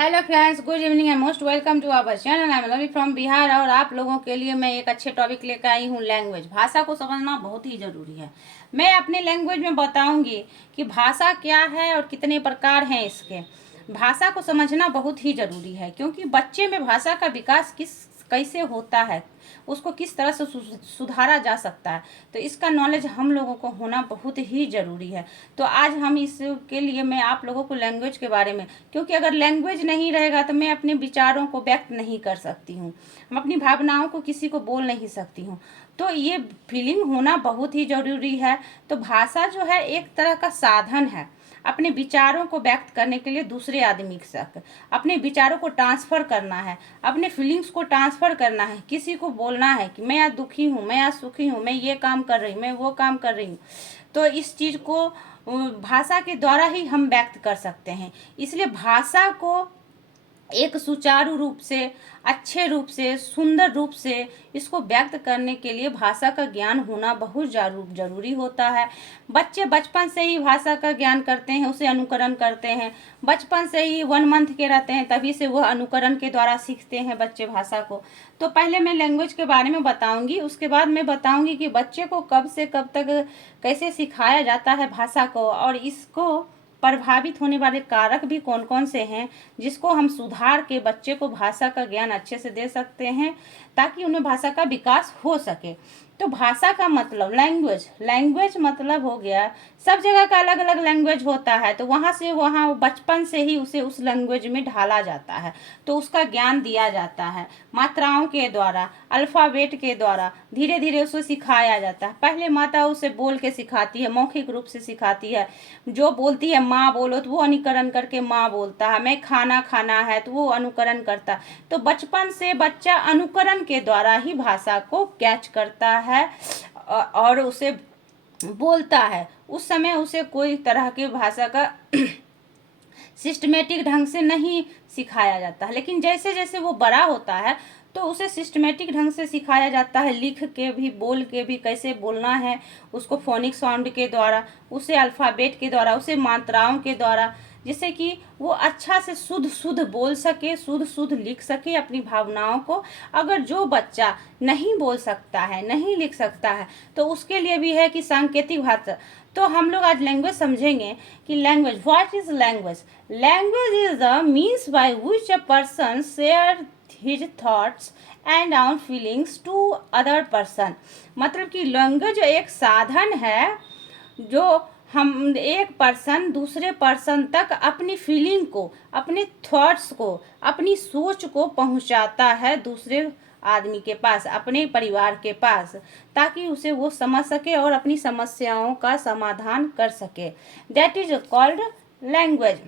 Hello friends, good evening and most welcome to our channel. I am Lavi from Bihar और आप लोगों के लिए मैं एक अच्छे टॉपिक लेकर आई हूँ। लैंग्वेज, भाषा को समझना बहुत ही ज़रूरी है। मैं अपने लैंग्वेज में बताऊंगी कि भाषा क्या है और कितने प्रकार हैं इसके। भाषा को समझना बहुत ही ज़रूरी है क्योंकि बच्चे में भाषा का विकास कैसे होता है, उसको किस तरह से सुधारा जा सकता है, तो इसका नॉलेज हम लोगों को होना बहुत ही ज़रूरी है। तो आज हम इसके लिए मैं आप लोगों को लैंग्वेज के बारे में, क्योंकि अगर लैंग्वेज नहीं रहेगा तो मैं अपने विचारों को व्यक्त नहीं कर सकती हूँ, हम अपनी भावनाओं को किसी को बोल नहीं सकती हूँ। तो ये फीलिंग होना बहुत ही ज़रूरी है। तो भाषा जो है एक तरह का साधन है अपने विचारों को व्यक्त करने के लिए, दूसरे आदमी तक अपने विचारों को ट्रांसफ़र करना है, अपने फीलिंग्स को ट्रांसफ़र करना है, किसी को बोलना है कि मैं आज दुखी हूँ, मैं आज सुखी हूँ, मैं ये काम कर रही हूँ, मैं वो काम कर रही हूँ। तो इस चीज़ को भाषा के द्वारा ही हम व्यक्त कर सकते हैं। इसलिए भाषा को एक सुचारू रूप से, अच्छे रूप से, सुंदर रूप से इसको व्यक्त करने के लिए भाषा का ज्ञान होना बहुत जरूरी होता है। बच्चे बचपन से ही भाषा का ज्ञान करते हैं, उसे अनुकरण करते हैं। बचपन से ही 1 मंथ के रहते हैं तभी से वह अनुकरण के द्वारा सीखते हैं बच्चे भाषा को। तो पहले मैं लैंग्वेज के बारे में बताऊंगी, उसके बाद मैं बताऊंगी कि बच्चे को कब से कब तक कैसे सिखाया जाता है भाषा को, और इसको प्रभावित होने वाले कारक भी कौन कौन से हैं जिसको हम सुधार के बच्चे को भाषा का ज्ञान अच्छे से दे सकते हैं ताकि उन्हें भाषा का विकास हो सके। तो भाषा का मतलब लैंग्वेज मतलब हो गया, सब जगह का अलग अलग लैंग्वेज होता है, तो वहाँ से वहाँ बचपन से ही उसे उस लैंग्वेज में ढाला जाता है, तो उसका ज्ञान दिया जाता है मात्राओं के द्वारा, अल्फ़ाबेट के द्वारा धीरे धीरे उसे सिखाया जाता है। पहले माता उसे बोल के सिखाती है, मौखिक रूप से सिखाती है। जो बोलती है माँ बोलो तो वो अनुकरण करके माँ बोलता है, मैं खाना खाना है तो वो अनुकरण करता है। तो बचपन से बच्चा अनुकरण के द्वारा ही भाषा को कैच करता है और उसे बोलता है। उस समय उसे कोई तरह की भाषा का सिस्टमेटिक ढंग से नहीं सिखाया जाता है, लेकिन जैसे जैसे वो बड़ा होता है तो उसे सिस्टमेटिक ढंग से सिखाया जाता है, लिख के भी, बोल के भी, कैसे बोलना है उसको फोनिक साउंड के द्वारा, उसे अल्फ़ाबेट के द्वारा, उसे मात्राओं के द्वारा, जिससे कि वो अच्छा से शुद्ध शुद्ध बोल सके, शुद्ध शुद्ध लिख सके अपनी भावनाओं को। अगर जो बच्चा नहीं बोल सकता है, नहीं लिख सकता है, तो उसके लिए भी है कि सांकेतिक भाषा। तो हम लोग आज लैंग्वेज समझेंगे कि language, what is language. Language is the means by which a person share his thoughts and आउन फीलिंग्स टू अदर पर्सन। मतलब कि लैंग्वेज एक साधन है जो हम एक पर्सन दूसरे पर्सन तक अपनी फीलिंग को, अपने थॉट्स को, अपनी सोच को पहुंचाता है दूसरे आदमी के पास, अपने परिवार के पास, ताकि उसे वो समझ सके और अपनी समस्याओं का समाधान कर सके। That is called language.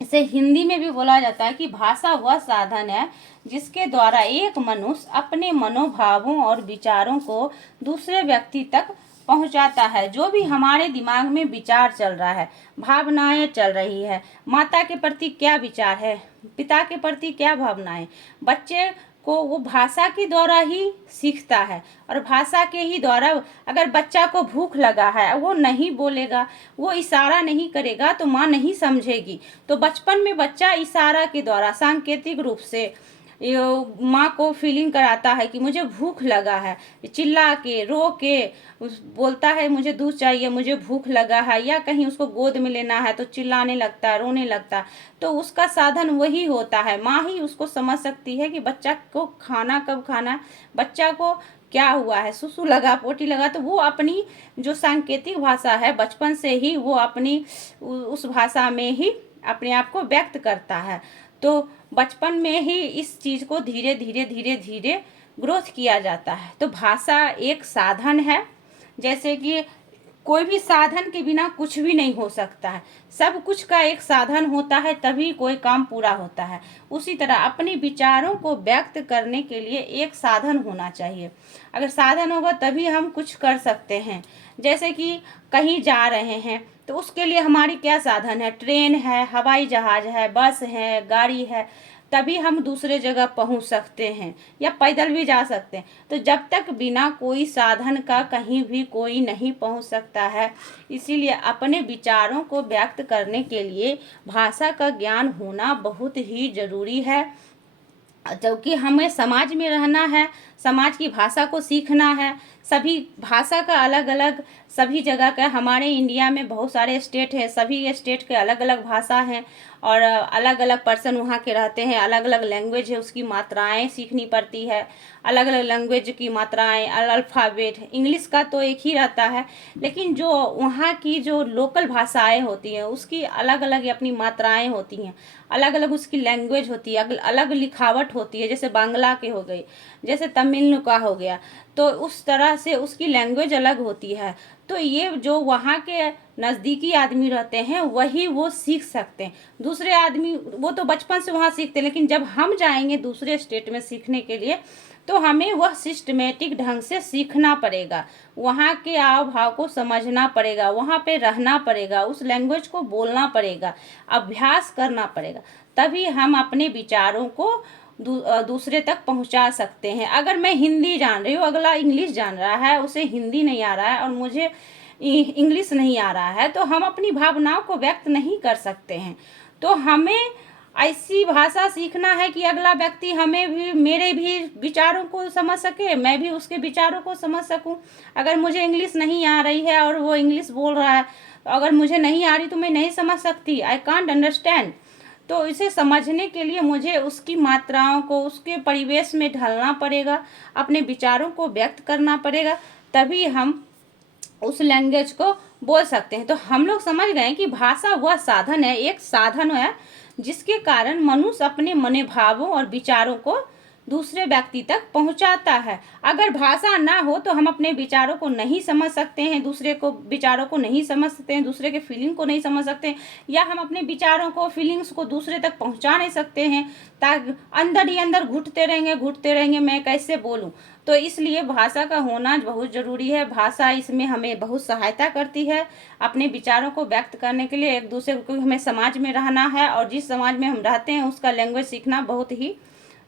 इसे हिंदी में भी बोला जाता है कि भाषा वह साधन है जिसके द्वारा एक मनुष्य अपने मनोभावों और विचारों को दूसरे व्यक्ति तक पहुंचाता है। जो भी हमारे दिमाग में विचार चल रहा है, भावनाएं चल रही है, माता के प्रति क्या विचार है, पिता के प्रति क्या भावनाएं, बच्चे को वो भाषा के द्वारा ही सीखता है। और भाषा के ही द्वारा, अगर बच्चा को भूख लगा है, वो नहीं बोलेगा, वो इशारा नहीं करेगा तो माँ नहीं समझेगी। तो बचपन में बच्चा इशारा के द्वारा, सांकेतिक रूप से माँ को फीलिंग कराता है कि मुझे भूख लगा है, चिल्ला के, रो के बोलता है मुझे दूध चाहिए, मुझे भूख लगा है, या कहीं उसको गोद में लेना है तो चिल्लाने लगता है, रोने लगता है। तो उसका साधन वही होता है, माँ ही उसको समझ सकती है कि बच्चा को खाना कब खाना है, बच्चा को क्या हुआ है, सुसु लगा, पोटी लगा। तो वो अपनी जो सांकेतिक भाषा है बचपन से ही वो अपनी उस भाषा में ही अपने आप को व्यक्त करता है। तो बचपन में ही इस चीज़ को धीरे धीरे धीरे धीरे ग्रोथ किया जाता है। तो भाषा एक साधन है, जैसे कि कोई भी साधन के बिना कुछ भी नहीं हो सकता है, सब कुछ का एक साधन होता है तभी कोई काम पूरा होता है। उसी तरह अपने विचारों को व्यक्त करने के लिए एक साधन होना चाहिए। अगर साधन होगा तभी हम कुछ कर सकते हैं। जैसे कि कहीं जा रहे हैं तो उसके लिए हमारी क्या साधन है, ट्रेन है, हवाई जहाज है, बस है, गाड़ी है। तभी हम दूसरे जगह पहुंच सकते हैं या पैदल भी जा सकते हैं। तो जब तक बिना कोई साधन का कहीं भी कोई नहीं पहुंच सकता है। इसीलिए अपने विचारों को व्यक्त करने के लिए भाषा का ज्ञान होना बहुत ही ज़रूरी है। क्योंकि हमें समाज में रहना है, समाज की भाषा को सीखना है। सभी भाषा का अलग अलग सभी जगह का, हमारे इंडिया में बहुत सारे स्टेट हैं, सभी स्टेट के अलग अलग भाषा हैं और अलग अलग पर्सन वहाँ के रहते हैं, अलग अलग लैंग्वेज है, उसकी मात्राएं सीखनी पड़ती है, अलग अलग लैंग्वेज की मात्राएं, अल्फ़ाबेट। इंग्लिश का तो एक ही रहता है, लेकिन जो वहाँ की जो लोकल भाषाएं होती हैं उसकी अलग अलग अपनी मात्राएं होती हैं, अलग अलग उसकी लैंग्वेज होती है, अलग लिखावट होती है। जैसे बांग्ला के हो गई, जैसे तमिल का हो गया, तो उस तरह से उसकी लैंग्वेज अलग होती है। तो ये जो वहाँ के नज़दीकी आदमी रहते हैं वही वो सीख सकते हैं। दूसरे आदमी वो तो बचपन से वहाँ सीखते हैं, लेकिन जब हम जाएंगे दूसरे स्टेट में सीखने के लिए तो हमें वह सिस्टमेटिक ढंग से सीखना पड़ेगा, वहाँ के आव भाव को समझना पड़ेगा, वहाँ पे रहना पड़ेगा, उस लैंग्वेज को बोलना पड़ेगा, अभ्यास करना पड़ेगा। तभी हम अपने विचारों को दूसरे तक पहुंचा सकते हैं। अगर मैं हिंदी जान रही हूँ, अगला इंग्लिश जान रहा है, उसे हिंदी नहीं आ रहा है और मुझे इंग्लिश नहीं आ रहा है, तो हम अपनी भावनाओं को व्यक्त नहीं कर सकते हैं। तो हमें ऐसी भाषा सीखना है कि अगला व्यक्ति हमें भी, मेरे भी विचारों को समझ सके, मैं भी उसके विचारों को समझ सकूं। अगर मुझे इंग्लिश नहीं आ रही है और वो इंग्लिश बोल रहा है, तो अगर मुझे नहीं आ रही तो मैं नहीं समझ सकती, आई कांट अंडरस्टैंड। तो इसे समझने के लिए मुझे उसकी मात्राओं को, उसके परिवेश में ढलना पड़ेगा, अपने विचारों को व्यक्त करना पड़ेगा, तभी हम उस लैंग्वेज को बोल सकते हैं। तो हम लोग समझ गए कि भाषा वह साधन है, एक साधन है जिसके कारण मनुष्य अपने मन भावों और विचारों को दूसरे व्यक्ति तक पहुंचाता है। अगर भाषा ना हो तो हम अपने विचारों को नहीं समझ सकते हैं, दूसरे को विचारों को नहीं समझ सकते हैं, दूसरे के फीलिंग को नहीं समझ सकते हैं, या हम अपने विचारों को, फीलिंग्स को दूसरे तक पहुंचा नहीं सकते हैं। ताकि अंदर ही अंदर घुटते रहेंगे, मैं कैसे बोलूं। तो इसलिए भाषा का होना बहुत ज़रूरी है। भाषा इसमें हमें बहुत सहायता करती है अपने विचारों को व्यक्त करने के लिए। एक दूसरे को, हमें समाज में रहना है और जिस समाज में हम रहते हैं उसका लैंग्वेज सीखना बहुत ही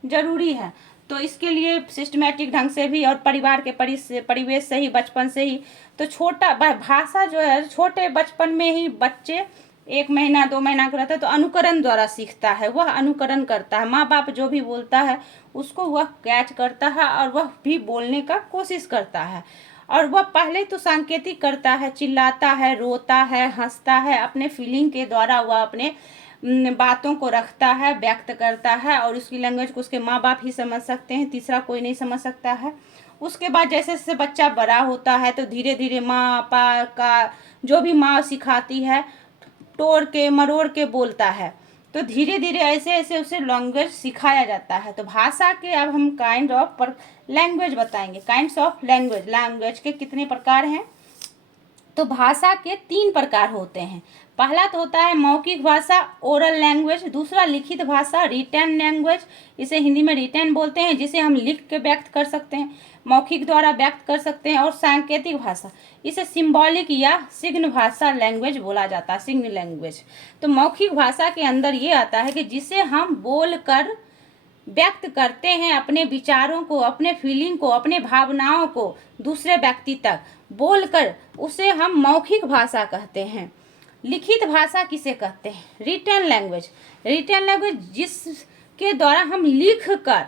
ज़रूरी है। तो इसके लिए सिस्टमेटिक ढंग से भी और परिवार के परिवेश से ही, बचपन से ही, तो छोटा भाषा जो है छोटे बचपन में ही बच्चे 1 महीना 2 महीना का रहता है तो अनुकरण द्वारा सीखता है, वह अनुकरण करता है, माँ बाप जो भी बोलता है उसको वह कैच करता है और वह भी बोलने का कोशिश करता है। और वह पहले तो सांकेतिक करता है, चिल्लाता है, रोता है, हंसता है, अपने फीलिंग के द्वारा वह अपने बातों को रखता है, व्यक्त करता है, और उसकी लैंग्वेज को उसके माँ बाप ही समझ सकते हैं, तीसरा कोई नहीं समझ सकता है। उसके बाद जैसे जैसे बच्चा बड़ा होता है तो धीरे धीरे माँ पापा का जो भी माँ सिखाती है तोड़ के मरोड़ के बोलता है। तो धीरे धीरे ऐसे ऐसे उसे लैंग्वेज सिखाया जाता है। तो भाषा के अब हम काइंड ऑफ पर लैंग्वेज बताएंगे, काइंड्स ऑफ लैंग्वेज। लैंग्वेज के कितने प्रकार हैं? तो भाषा के 3 प्रकार होते हैं। पहला तो होता है मौखिक भाषा, ओरल लैंग्वेज। दूसरा लिखित भाषा, रिटन लैंग्वेज, इसे हिंदी में रिटन बोलते हैं, जिसे हम लिख के व्यक्त कर सकते हैं, मौखिक द्वारा व्यक्त कर सकते हैं। और सांकेतिक भाषा, इसे सिंबॉलिक या सिग्न भाषा लैंग्वेज बोला जाता है, सिग्न लैंग्वेज। तो मौखिक भाषा के अंदर ये आता है कि जिसे हम बोल कर व्यक्त करते हैं अपने विचारों को, अपने फीलिंग को, अपने भावनाओं को दूसरे व्यक्ति तक बोलकर, उसे हम मौखिक भाषा कहते हैं। लिखित भाषा किसे कहते हैं? Written language. रिटन लैंग्वेज जिसके द्वारा हम लिख कर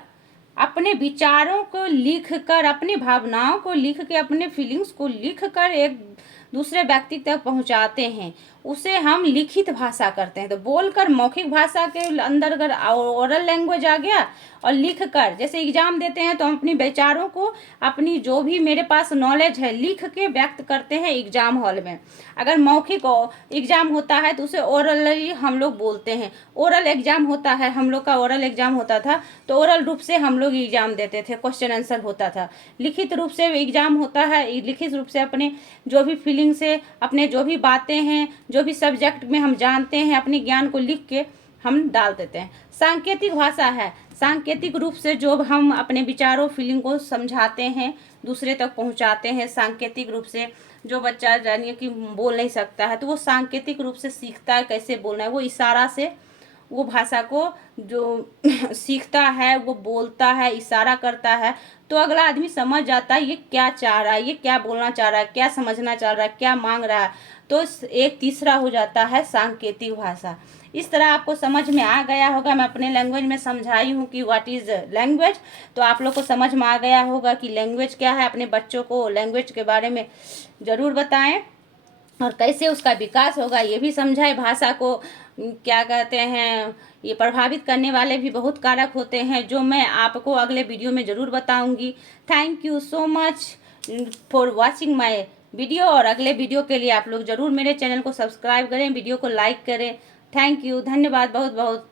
अपने विचारों को, लिख कर अपनी भावनाओं को, लिख के अपने फीलिंग्स को लिख कर एक दूसरे व्यक्ति तक पहुंचाते हैं, उसे हम लिखित भाषा करते हैं। तो बोलकर मौखिक भाषा के अंदर अगर ओरल लैंग्वेज आ गया, और लिख कर जैसे एग्जाम देते हैं तो हम अपने विचारों को, अपनी जो भी मेरे पास नॉलेज है, लिख के व्यक्त करते हैं एग्जाम हॉल में। अगर मौखिक एग्जाम होता है तो उसे ओरली हम लोग बोलते हैं। ओरल एग्जाम होता है, हम लोग का ओरल एग्जाम होता था तो ओरल रूप से हम लोग एग्जाम देते थे, क्वेश्चन आंसर होता था। लिखित रूप से एग्जाम होता है, लिखित रूप से अपने जो भी फीलिंग से, अपने जो भी बातें हैं, जो भी सब्जेक्ट में हम जानते हैं, अपने ज्ञान को लिख के हम डाल देते हैं। सांकेतिक भाषा है, सांकेतिक रूप से जो हम अपने विचारों, फीलिंग को समझाते हैं, दूसरे तक पहुंचाते हैं। सांकेतिक रूप से जो बच्चा यानी कि बोल नहीं सकता है तो वो सांकेतिक रूप से सीखता है कैसे बोलना है, वो इशारा से वो भाषा को जो सीखता है, वो बोलता है, इशारा करता है, तो अगला आदमी समझ जाता है ये क्या चाह रहा है, ये क्या बोलना चाह रहा है, क्या समझना चाह रहा है, क्या मांग रहा है। तो एक तीसरा हो जाता है सांकेतिक भाषा। इस तरह आपको समझ में आ गया होगा। मैं अपने लैंग्वेज में समझाई हूँ कि व्हाट इज़ लैंग्वेज, तो आप लोग को समझ में आ गया होगा कि लैंग्वेज क्या है। अपने बच्चों को लैंग्वेज के बारे में ज़रूर बताएं और कैसे उसका विकास होगा ये भी समझाएं। भाषा को क्या कहते हैं, ये प्रभावित करने वाले भी बहुत कारक होते हैं, जो मैं आपको अगले वीडियो में ज़रूर बताऊंगी। Thank you so much for watching my video. और अगले वीडियो के लिए आप लोग ज़रूर मेरे चैनल को सब्सक्राइब करें, वीडियो को लाइक करें। थैंक यू, धन्यवाद बहुत बहुत।